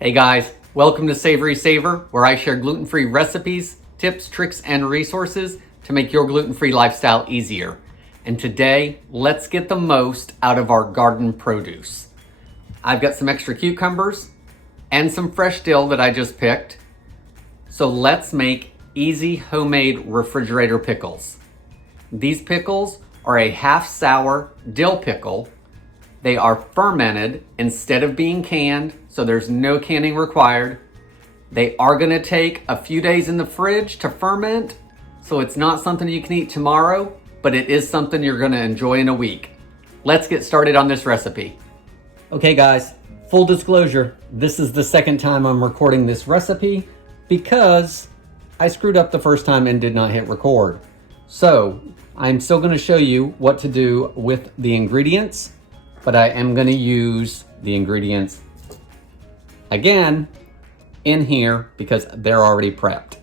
Hey guys, welcome to SavorySaver, where I share gluten-free recipes, tips, tricks, and resources to make your gluten-free lifestyle easier. And today, let's get the most out of our garden produce. I've got some extra cucumbers and some fresh dill that I just picked. So let's make easy homemade refrigerator pickles. These pickles are a half-sour dill pickle. They are fermented instead of being canned, so there's no canning required. They are gonna take a few days in the fridge to ferment, so it's not something you can eat tomorrow, but it is something you're gonna enjoy in a week. Let's get started on this recipe. Okay guys, full disclosure, this is the second time I'm recording this recipe because I screwed up the first time and did not hit record. So I'm still gonna show you what to do with the ingredients, but I am gonna use the ingredients again in here because they're already prepped.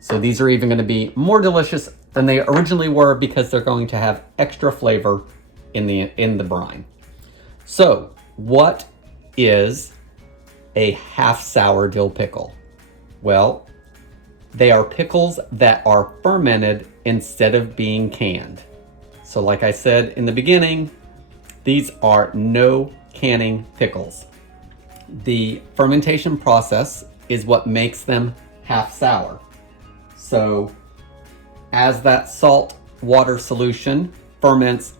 So these are even gonna be more delicious than they originally were because they're going to have extra flavor in the brine. So what is a half-sour dill pickle? Well, they are pickles that are fermented instead of being canned. So like I said in the beginning, these are no canning pickles. The fermentation process is what makes them half sour. So as that salt water solution ferments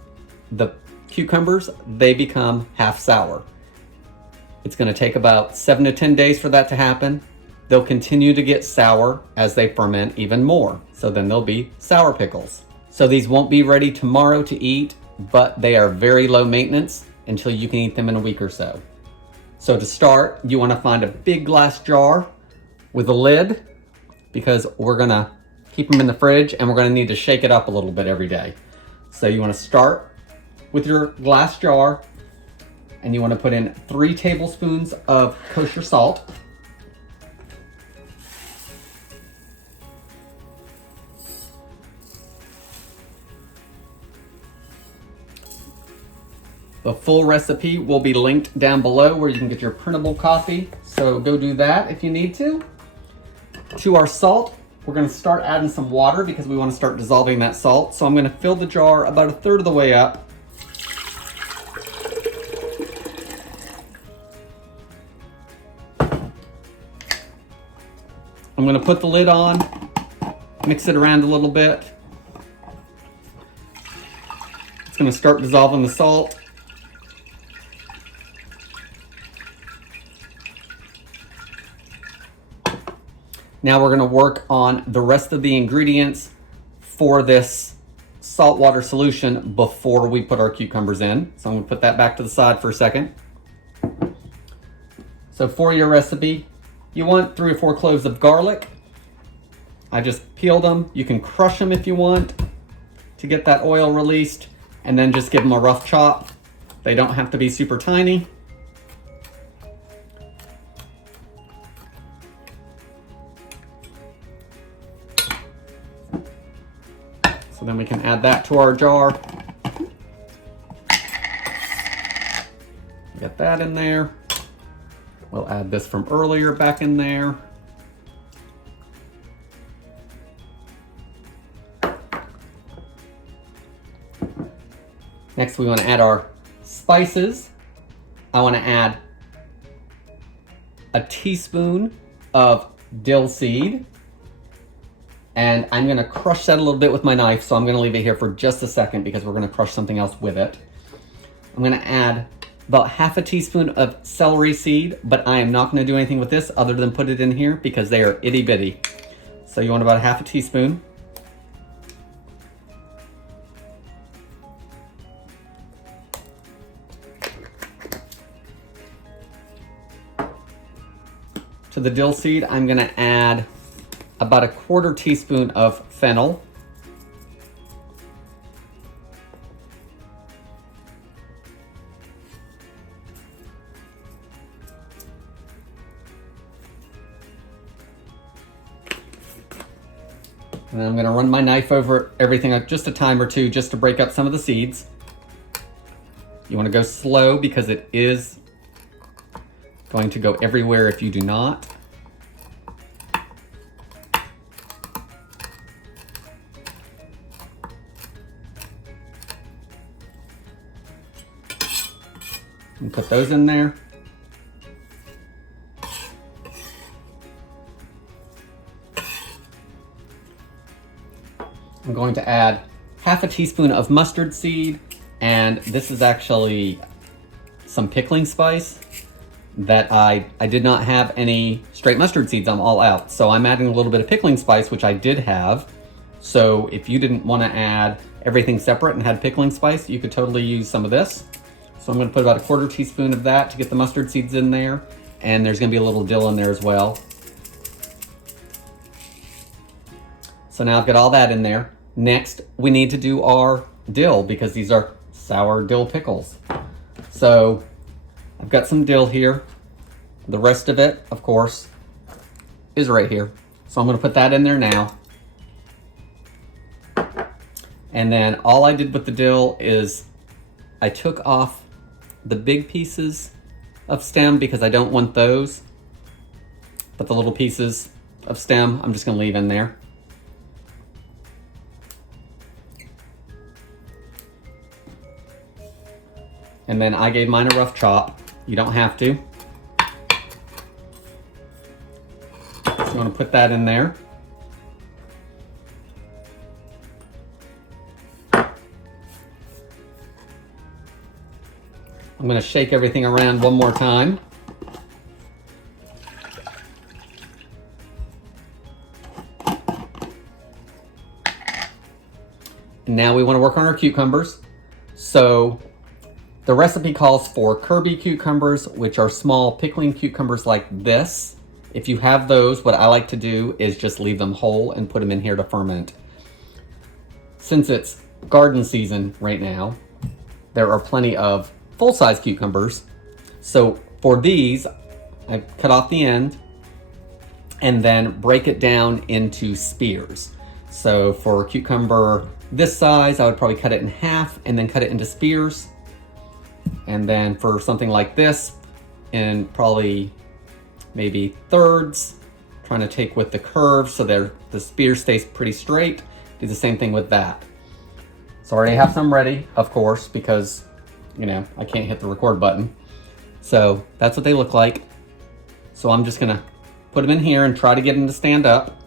the cucumbers, they become half sour. It's going to take about 7 to 10 days for that to happen. They'll continue to get sour as they ferment even more. So then they'll be sour pickles. So these won't be ready tomorrow to eat, but they are very low maintenance until you can eat them in a week or so. So to start, you want to find a big glass jar with a lid because we're going to keep them in the fridge and we're going to need to shake it up a little bit every day. So you want to start with your glass jar and you want to put in 3 tablespoons of kosher salt. The full recipe will be linked down below where you can get your printable copy. So go do that if you need to. To our salt, we're going to start adding some water because we want to start dissolving that salt. So I'm going to fill the jar about 1/3 of the way up. I'm going to put the lid on, mix it around a little bit. It's going to start dissolving the salt. Now we're going to work on the rest of the ingredients for this saltwater solution before we put our cucumbers in. So I'm going to put that back to the side for a second. So for your recipe, you want 3 or 4 cloves of garlic. I just peeled them. You can crush them if you want to get that oil released, and then just give them a rough chop. They don't have to be super tiny. So then we can add that to our jar. Get that in there. We'll add this from earlier back in there. Next we want to add our spices. I want to add a teaspoon of dill seed. And I'm going to crush that a little bit with my knife, so I'm going to leave it here for just a second because we're going to crush something else with it. I'm going to add about 1/2 teaspoon of celery seed, but I am not going to do anything with this other than put it in here because they are itty bitty. So you want about 1/2 teaspoon. To the dill seed, I'm going to add about 1/4 teaspoon of fennel. And I'm going to run my knife over everything just a time or two just to break up some of the seeds. You want to go slow because it is Going to go everywhere if you do not. And put those in there. I'm going to add half a teaspoon of mustard seed, and this is actually some pickling spice that I did not have any straight mustard seeds. I'm all out. So I'm adding a little bit of pickling spice, which I did have. So if you didn't want to add everything separate and had pickling spice, you could totally use some of this. So I'm going to put about a quarter teaspoon of that to get the mustard seeds in there. And there's going to be a little dill in there as well. So now I've got all that in there. Next, we need to do our dill because these are sour dill pickles. So I've got some dill here. The rest of it, of course, is right here. So I'm going to put that in there now. And then all I did with the dill is I took off the big pieces of stem because I don't want those. But the little pieces of stem, I'm just going to leave in there. And then I gave mine a rough chop. You don't have to. So I'm going to put that in there. I'm going to shake everything around one more time. And now we want to work on our cucumbers. So the recipe calls for Kirby cucumbers, which are small pickling cucumbers like this. If you have those, what I like to do is just leave them whole and put them in here to ferment. Since it's garden season right now, there are plenty of full-size cucumbers. So for these, I cut off the end and then break it down into spears. So for a cucumber this size, I would probably cut it in half and then cut it into spears. And then for something like this, in probably maybe thirds, trying to take with the curve so the spear stays pretty straight. Do the same thing with that. So I already have some ready, of course, because, you know, I can't hit the record button. So that's what they look like. So I'm just gonna put them in here and try to get them to stand up.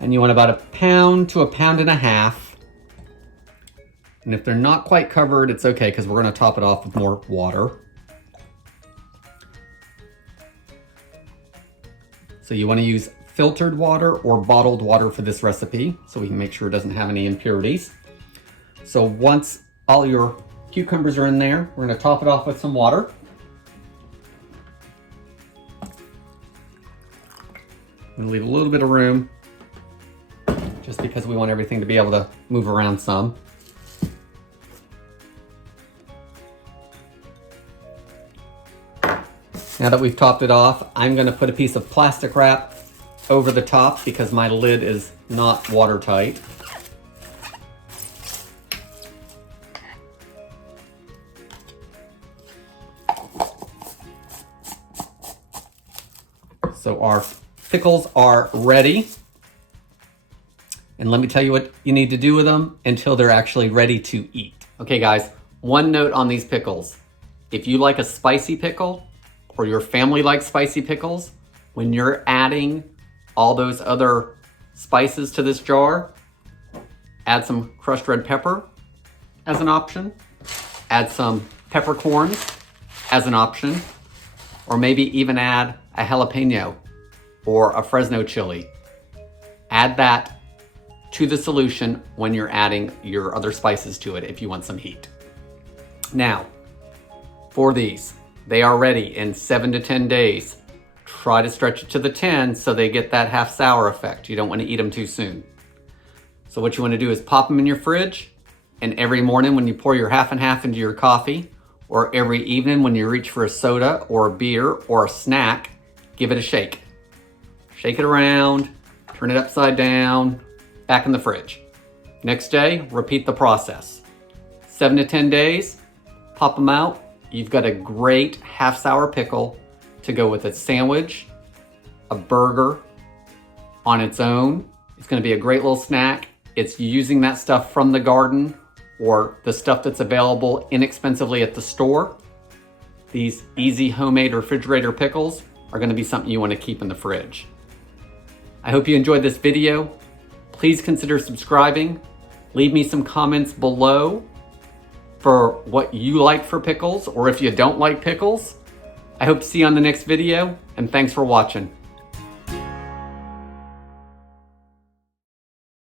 And you want about 1 pound to 1.5 pounds. And if they're not quite covered, it's okay because we're going to top it off with more water. So you want to use filtered water or bottled water for this recipe so we can make sure it doesn't have any impurities. So once all your cucumbers are in there, we're going to top it off with some water. I'm going to leave a little bit of room just because we want everything to be able to move around some. Now that we've topped it off, I'm going to put a piece of plastic wrap over the top because my lid is not watertight. So our pickles are ready. And let me tell you what you need to do with them until they're actually ready to eat. Okay guys, one note on these pickles. If you like a spicy pickle, or your family likes spicy pickles, when you're adding all those other spices to this jar, add some crushed red pepper as an option, add some peppercorns as an option, or maybe even add a jalapeno or a Fresno chili. Add that to the solution when you're adding your other spices to it if you want some heat. Now, for these, they are ready in 7 to 10 days. Try to stretch it to the 10 so they get that half sour effect. You don't want to eat them too soon. So what you want to do is pop them in your fridge, and every morning when you pour your half and half into your coffee, or every evening when you reach for a soda or a beer or a snack, give it a shake. Shake it around, turn it upside down, back in the fridge. Next day, repeat the process. 7 to 10 days, pop them out, you've got a great half sour pickle to go with a sandwich, a burger on its own. It's gonna be a great little snack. It's using that stuff from the garden or the stuff that's available inexpensively at the store. These easy homemade refrigerator pickles are gonna be something you wanna keep in the fridge. I hope you enjoyed this video. Please consider subscribing. Leave me some comments below for what you like for pickles or if you don't like pickles. I hope to see you on the next video, and thanks for watching.